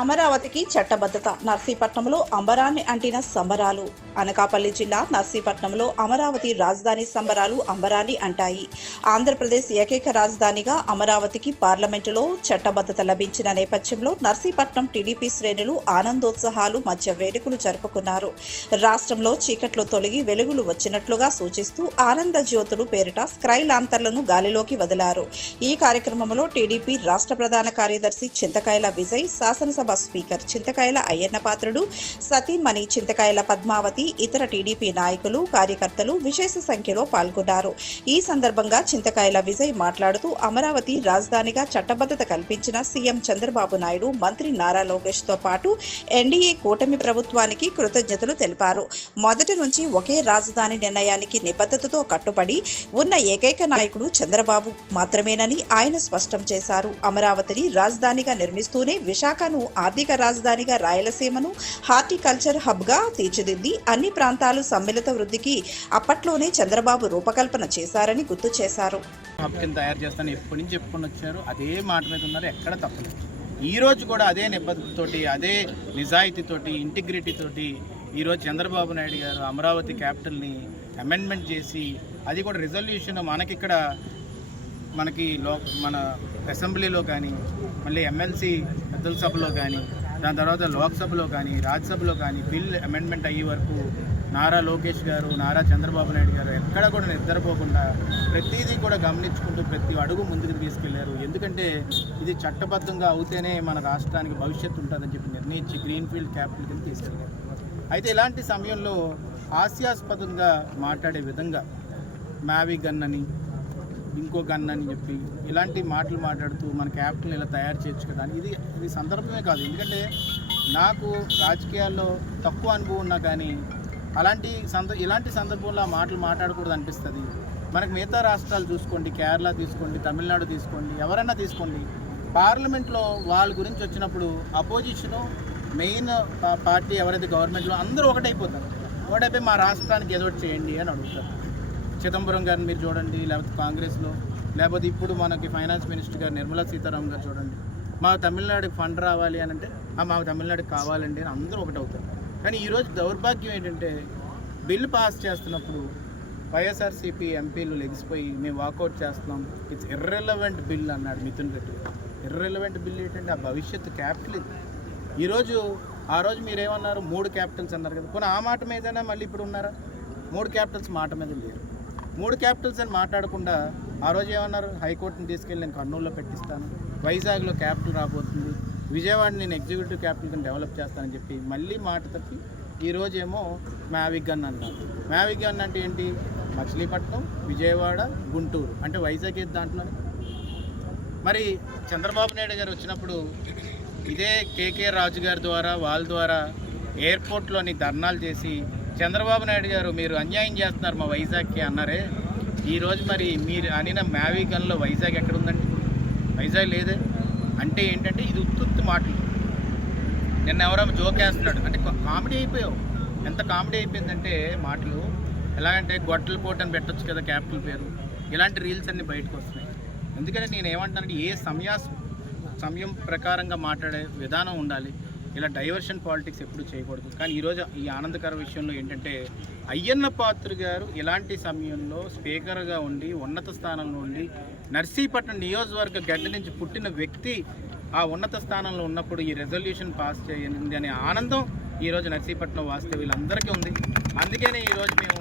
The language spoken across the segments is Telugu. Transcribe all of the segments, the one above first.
అమరావతికి చట్టబద్ధత. నర్సీపట్నంలో అంబరాన్ని అంటిన సంబరాలు. అనకాపల్లి జిల్లా నర్సీపట్నంలో అమరావతి రాజధాని సంబరాలు అంబరాన్ని అంటాయి. ఆంధ్రప్రదేశ్ ఏకైక రాజధానిగా అమరావతికి పార్లమెంటులో చట్టబద్ధత లభించిన నేపథ్యంలో నర్సీపట్నం టీడీపీ శ్రేణులు ఆనందోత్సాహాలు మధ్య వేడుకలు జరుపుకున్నారు. రాష్ట్రంలో చీకట్లు తొలగి వెలుగులు వచ్చినట్లుగా సూచిస్తూ ఆనంద జ్యోతులు పేరిట స్కై లాంతర్లను గాలిలోకి వదిలారు. ఈ కార్యక్రమంలో టీడీపీ రాష్ట్ర ప్రధాన కార్యదర్శి చింతకాయల విజయ్, శాసనసభ స్పీకర్ చింతకాయల అయ్యన్న పాత్రుడు, సతీమణి చింతకాయల పద్మావతి, ఇతర టీడీపీ నాయకులు, కార్యకర్తలు విశేష సంఖ్యలో పాల్గొన్నారు. ఈ సందర్భంగా చింతకాయల విజయ్ మాట్లాడుతూ అమరావతి రాజధానిగా చట్టబద్ధత కల్పించిన సీఎం చంద్రబాబు నాయుడు, మంత్రి నారా లోకేష్ తో పాటు ఎన్డీఏ కూటమి ప్రభుత్వానికి కృతజ్ఞతలు తెలిపారు. మొదటి నుంచి ఒకే రాజధాని నిర్ణయానికి నిబద్ధతతో కట్టుబడి ఉన్న ఏకైక నాయకుడు చంద్రబాబు మాత్రమేనని ఆయన స్పష్టం చేశారు. అమరావతిని రాజధానిగా నిర్మిస్తూనే విశాఖను ఆర్థిక రాజధానిగా, రాయలసీమను హార్టికల్చర్ హబ్గా తీర్చిదిద్ది అన్ని ప్రాంతాలు సమ్మిళిత వృద్ధికి అప్పట్లోనే చంద్రబాబు రూపకల్పన చేశారని గుర్తు చేశారు. హబ్ కింద తయారు చేస్తాను ఎప్పటి నుంచి చెప్పుకొని వచ్చారు. అదే మాట మీద ఉన్నారు, ఎక్కడ తప్పలేదు. ఈ రోజు కూడా అదే నిబద్ధతతోటి, అదే నిజాయితీతోటి, ఇంటిగ్రిటీతోటి ఈరోజు చంద్రబాబు నాయుడు గారు అమరావతి క్యాపిటల్ని అమెండ్మెంట్ చేసి, అది కూడా రిజల్యూషన్ మనకి మన అసెంబ్లీలో కానీ, మళ్ళీ ఎమ్మెల్సీ పెద్దల సభలో కానీ, దాని తర్వాత లోక్సభలో కానీ, రాజ్యసభలో కానీ బిల్ అమెండ్మెంట్ అయ్యే వరకు నారా లోకేష్ గారు, నారా చంద్రబాబు నాయుడు గారు ఎక్కడ కూడా నిద్రపోకుండా ప్రతిదీ కూడా గమనించుకుంటూ ప్రతి అడుగు ముందుకు తీసుకెళ్లారు. ఎందుకంటే ఇది చట్టబద్ధంగా అవుతేనే మన రాష్ట్రానికి భవిష్యత్తు ఉంటుందని చెప్పి నిర్ణయించి గ్రీన్ఫీల్డ్ క్యాపిటల్ కింద తీసుకెళ్లారు. అయితే ఇలాంటి సమయంలో హాస్యాస్పదంగా మాట్లాడే విధంగా మ్యావీ గన్ అని, ఇంకో గన్ అని చెప్పి ఇలాంటి మాటలు మాట్లాడుతూ మన క్యాపిటల్ని ఇలా తయారు చేయొచ్చు కదా. ఇది సందర్భమే కాదు. ఎందుకంటే నాకు రాజకీయాల్లో తక్కువ అనుభవం ఉన్నా కానీ ఇలాంటి సందర్భంలో ఆ మాటలు మాట్లాడకూడదు అనిపిస్తుంది. మనకు మిగతా రాష్ట్రాలు చూసుకోండి, కేరళ తీసుకోండి, తమిళనాడు తీసుకోండి, ఎవరైనా తీసుకోండి, పార్లమెంట్లో వాళ్ళ గురించి వచ్చినప్పుడు అపోజిషను, మెయిన్ పార్టీ ఎవరైతే గవర్నమెంట్లో అందరూ ఒకటైపోతారు. ఒకటైపోయి మా రాష్ట్రానికి ఏదో చేయండి అని అడుగుతారు. చిదంబరం గారిని మీరు చూడండి, లేకపోతే కాంగ్రెస్లో, లేకపోతే ఇప్పుడు మనకి ఫైనాన్స్ మినిస్టర్ గారు నిర్మలా సీతారామన్ గారు చూడండి, మా తమిళనాడుకి ఫండ్ రావాలి అని అంటే మా తమిళనాడుకి కావాలండి అని అందరూ ఒకటవుతారు. కానీ ఈరోజు దౌర్భాగ్యం ఏంటంటే బిల్లు పాస్ చేస్తున్నప్పుడు వైఎస్ఆర్సీపీ ఎంపీలు లెగిసిపోయి మేము వాకౌట్ చేస్తున్నాం, ఇట్స్ ఇర్రెలవెంట్ బిల్ అన్నాడు మిథున్ రెడ్డి. ఇర్రెలవెంట్ బిల్ ఏంటంటే ఆ భవిష్యత్తు క్యాపిటల్ ఇది. ఆ రోజు మీరేమన్నారు, 3 క్యాపిటల్స్ అన్నారు కదా. కొన్ని ఆ మాట మీదైనా మళ్ళీ ఇప్పుడు ఉన్నారా? 3 క్యాపిటల్స్ మాట మీద లేరు. 3 క్యాపిటల్స్ అని మాట్లాడకుండా ఆ రోజు ఏమన్నారు, హైకోర్టుని తీసుకెళ్ళి నేను కర్నూలులో పెట్టిస్తాను, వైజాగ్లో క్యాపిటల్ రాబోతుంది, విజయవాడ నేను ఎగ్జిక్యూటివ్ క్యాపిటల్ కింద డెవలప్ చేస్తానని చెప్పి మళ్ళీ మాట తప్పి ఈరోజేమో మ్యావిక్ గన్ అన్నారు. మ్యావిక్ గన్ అంటే ఏంటి? మచిలీపట్నం, విజయవాడ, గుంటూరు అంటే వైజాగ్ ఏది దాంట్లో. మరి చంద్రబాబు నాయుడు గారు వచ్చినప్పుడు ఇదే కేకే రాజు గారి ద్వారా, వాళ్ళ ద్వారా ఎయిర్పోర్ట్లోని ధర్నాలు చేసి చంద్రబాబు నాయుడు గారు మీరు అన్యాయం చేస్తున్నారు మా వైజాగ్కి అన్నారే. ఈరోజు మరి మీరు అనిన మ్యావిక్ గన్లో వైజాగ్ ఎక్కడ ఉందండి? వైజాగ్ లేదే. అంటే ఏంటంటే ఇది ఉత్తుత్తు మాటలు. నిన్న ఎవరో జోకేస్తున్నాడు అంటే కామెడీ అయిపోయావు. ఎంత కామెడీ అయిపోయిందంటే మాటలు ఎలాగంటే గొడ్డల పోటు అని పెట్టచ్చు కదా క్యాపిటల్ పేరు. ఇలాంటి రీల్స్ అన్నీ బయటకు వస్తున్నాయి. ఎందుకంటే నేను ఏమంటానంటే ఏ సమయం ప్రకారంగా మాట్లాడే విధానం ఉండాలి. ఇలా డైవర్షన్ పాలిటిక్స్ ఎప్పుడు చేయకూడదు. కానీ ఈరోజు ఈ ఆనందకర విషయంలో ఏంటంటే అయ్యన్న పాత్రుడు గారు ఇలాంటి సమయంలో స్పీకర్గా ఉండి ఉన్నత స్థానంలో ఉండి నర్సీపట్నం నియోజకవర్గ గడ్డ నుంచి పుట్టిన వ్యక్తి ఆ ఉన్నత స్థానంలో ఉన్నప్పుడు ఈ రెజల్యూషన్ పాస్ చేయండి అనే ఆనందం ఈరోజు నర్సీపట్నం వాస్తే వీళ్ళందరికీ ఉంది. అందుకనే ఈరోజు మేము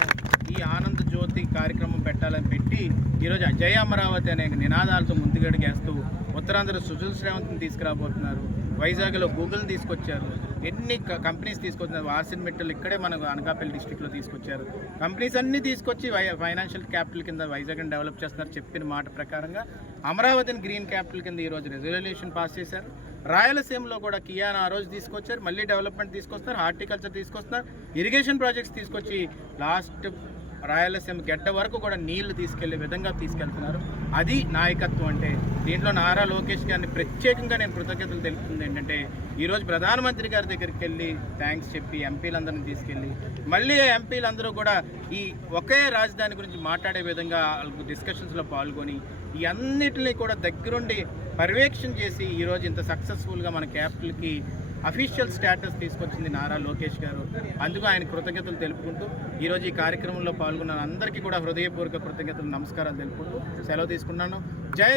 ఈ ఆనంద జ్యోతి కార్యక్రమం పెట్టాలని పెట్టి ఈరోజు జయ అమరావతి అనే నినాదాలతో ముందుగడిగేస్తూ ఉత్తరాంధ్ర సుజల్ శ్రావంతిని తీసుకురాబోతున్నారు. వైజాగ్లో గూగుల్ని తీసుకొచ్చారు. ఎన్ని కంపెనీస్ తీసుకొచ్చారు. వార్సిన్ మెట్టలు ఇక్కడే మనకు అనకాపల్లి డిస్ట్రిక్ట్లో తీసుకొచ్చారు. కంపెనీస్ అన్నీ తీసుకొచ్చి ఫైనాన్షియల్ క్యాపిటల్ కింద వైజాగ్ని డెవలప్ చేస్తున్నారు. చెప్పిన మాట ప్రకారంగా అమరావతిని గ్రీన్ క్యాపిటల్ కింద ఈరోజు రెజల్యూషన్ పాస్ చేశారు. రాయలసీమలో కూడా కియాన్ ఆ రోజు తీసుకొచ్చారు. మళ్ళీ డెవలప్మెంట్ తీసుకొస్తారు, హార్టికల్చర్ తీసుకొస్తున్నారు, ఇరిగేషన్ ప్రాజెక్ట్స్ తీసుకొచ్చి లాస్ట్ రాయలసీమ గడ్డ వరకు కూడా నీళ్లు తీసుకెళ్లే విధంగా తీసుకెళ్తున్నారు. అది నాయకత్వం అంటే. దీంట్లో నారా లోకేష్ గారిని ప్రత్యేకంగా నేను కృతజ్ఞతలు తెలుపుతుంది ఏంటంటే ఈరోజు ప్రధానమంత్రి గారి దగ్గరికి వెళ్ళి థ్యాంక్స్ చెప్పి ఎంపీలందరినీ తీసుకెళ్ళి మళ్ళీ ఎంపీలందరూ కూడా ఈ ఒకే రాజధాని గురించి మాట్లాడే విధంగా డిస్కషన్స్లో పాల్గొని ఈ అన్నిటినీ కూడా దగ్గరుండి పర్యవేక్షణ చేసి ఈరోజు ఇంత సక్సెస్ఫుల్గా మన క్యాపిటల్కి అఫీషియల్ స్టేటస్ తీసుకొచ్చింది నారా లోకేష్ గారు. అందుకు ఆయన కృతజ్ఞతలు తెలుపుకుంటూ ఈరోజు ఈ కార్యక్రమంలో పాల్గొన్న అందరికీ కూడా హృదయపూర్వక కృతజ్ఞతలు, నమస్కారాలు తెలుపుకుంటూ సెలవు తీసుకున్నాను. జై